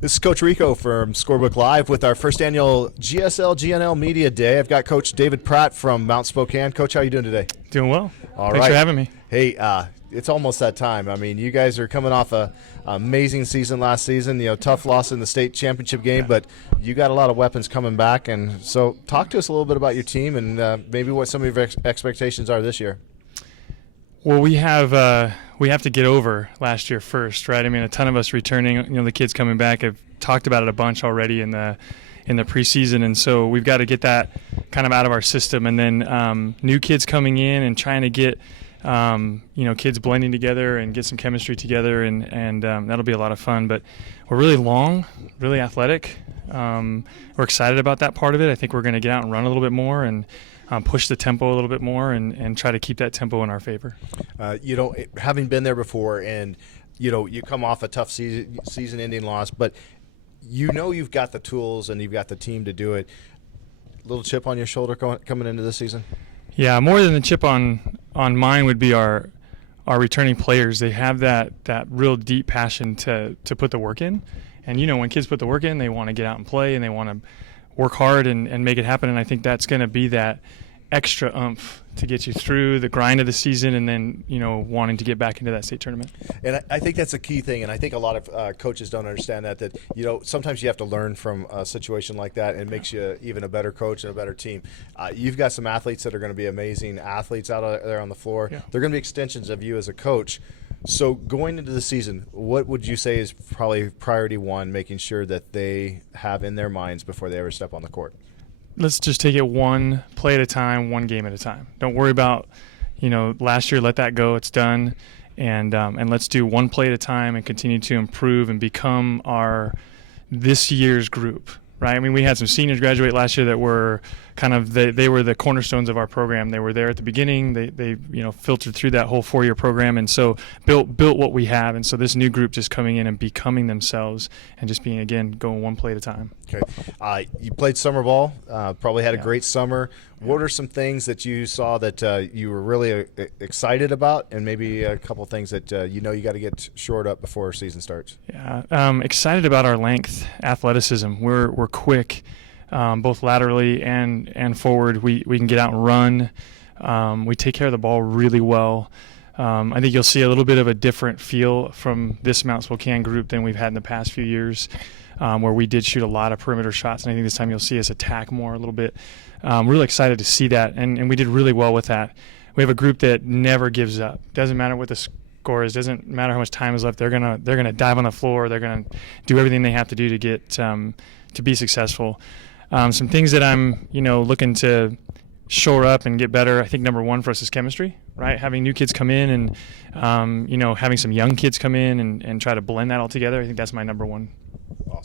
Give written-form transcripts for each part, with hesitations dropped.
This is Coach Rehkow from Scorebook Live with our first annual GSL GNL Media Day. I've got Coach David Pratt from Mount Spokane. Coach, how are you doing today? Doing well. All Thanks right. for having me. Hey, it's almost that time. I mean, you guys are coming off a amazing season last season. Tough loss in the state championship game, but you got a lot of weapons coming back. And so, talk to us a little bit about your team and maybe what some of your expectations are this year. Well, we have to get over last year first, right? I mean, a ton of us returning. The kids coming back have talked about it a bunch already in the preseason, and so we've got to get that kind of out of our system. And then new kids coming in and trying to get kids blending together and get some chemistry together, and that'll be a lot of fun. But we're really long, really athletic. We're excited about that part of it. I think we're going to get out and run a little bit more and push the tempo a little bit more and try to keep that tempo in our favor. Having been there before, and you come off a tough season-ending loss, but you've got the tools and you've got the team to do it. Little chip on your shoulder coming into this season? Yeah, more than the chip on mine would be our returning players. They have that real deep passion to put the work in. And when kids put the work in, they want to get out and play and they want to work hard and make it happen. And I think that's going to be that extra oomph to get you through the grind of the season and then, wanting to get back into that state tournament. And I think that's a key thing, and I think a lot of coaches don't understand that sometimes you have to learn from a situation like that, and it makes you even a better coach and a better team. You've got some athletes that are going to be amazing athletes out there on the floor. Yeah. They're going to be extensions of you as a coach. So going into the season, what would you say is probably priority one, making sure that they have in their minds before they ever step on the court? Let's just take it one play at a time, one game at a time. Don't worry about, last year, let that go. It's done. And let's do one play at a time and continue to improve and become this year's group, right? I mean, we had some seniors graduate last year that were kind of they were the cornerstones of our program. They were there at the beginning. They filtered through that whole 4-year program, and so built what we have. And so this new group just coming in and becoming themselves and just being, again, going one play at a time. Okay. You played summer ball, probably had a great summer. What are some things that you saw that you were really excited about, and maybe a couple of things that you got to get shored up before season starts? Yeah, excited about our length, athleticism. We're quick, both laterally and forward. We can get out and run. We take care of the ball really well. I think you'll see a little bit of a different feel from this Mount Spokane group than we've had in the past few years, where we did shoot a lot of perimeter shots, and I think this time you'll see us attack more a little bit. Really excited to see that, and we did really well with that. We have a group that never gives up. Doesn't matter what the score is, doesn't matter how much time is left. They're gonna dive on the floor. They're gonna do everything they have to do to get to be successful. Some things that I'm looking to shore up and get better. I think number one for us is chemistry, right? Having new kids come in and having some young kids come in and try to blend that all together. I think that's my number one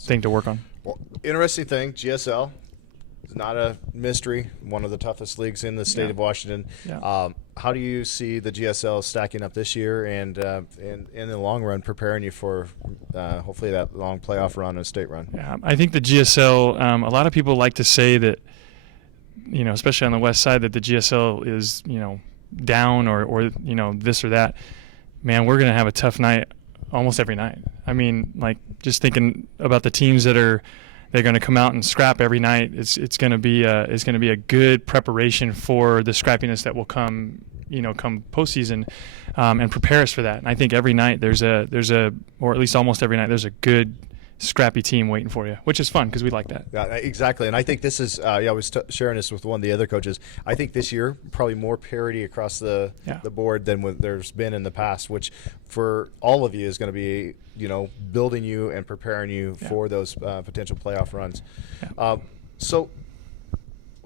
thing to work on. Well, interesting thing, GSL is not a mystery. One of the toughest leagues in the state of Washington. Yeah. How do you see the GSL stacking up this year and in the long run preparing you for hopefully that long playoff run and state run? Yeah, I think the GSL, a lot of people like to say that, especially on the west side, that the GSL is, down or this or that. Man, we're going to have a tough night almost every night. I mean, like, just thinking about the teams they're going to come out and scrap every night. It's going to be a good preparation for the scrappiness that will come postseason, and prepare us for that. And I think every night there's or at least almost every night there's a good scrappy team waiting for you, which is fun because we like that. Yeah, exactly. And I think this is I was sharing this with one of the other coaches. I think this year probably more parity across the board than what there's been in the past, which for all of you is going to be building you and preparing you for those potential playoff runs. Yeah. So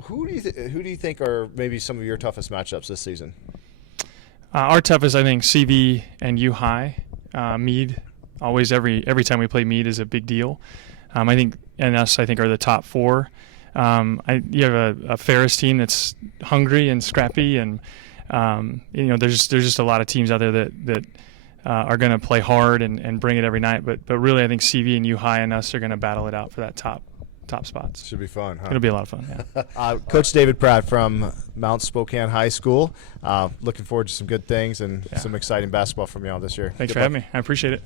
who do you think are maybe some of your toughest matchups this season? Our toughest, I think, CV and U High. Meade, always every time we play Meade is a big deal. I think, and us, I think, are the top four. You have a Ferris team that's hungry and scrappy, and there's just a lot of teams out there that are going to play hard and bring it every night. But really, I think CV and U High and us are going to battle it out for that top spots. Should be fun, huh? It'll be a lot of fun, yeah. Coach David Pratt from Mount Spokane High School. Looking forward to some good things and some exciting basketball from y'all this year. Thanks for having me. I appreciate it.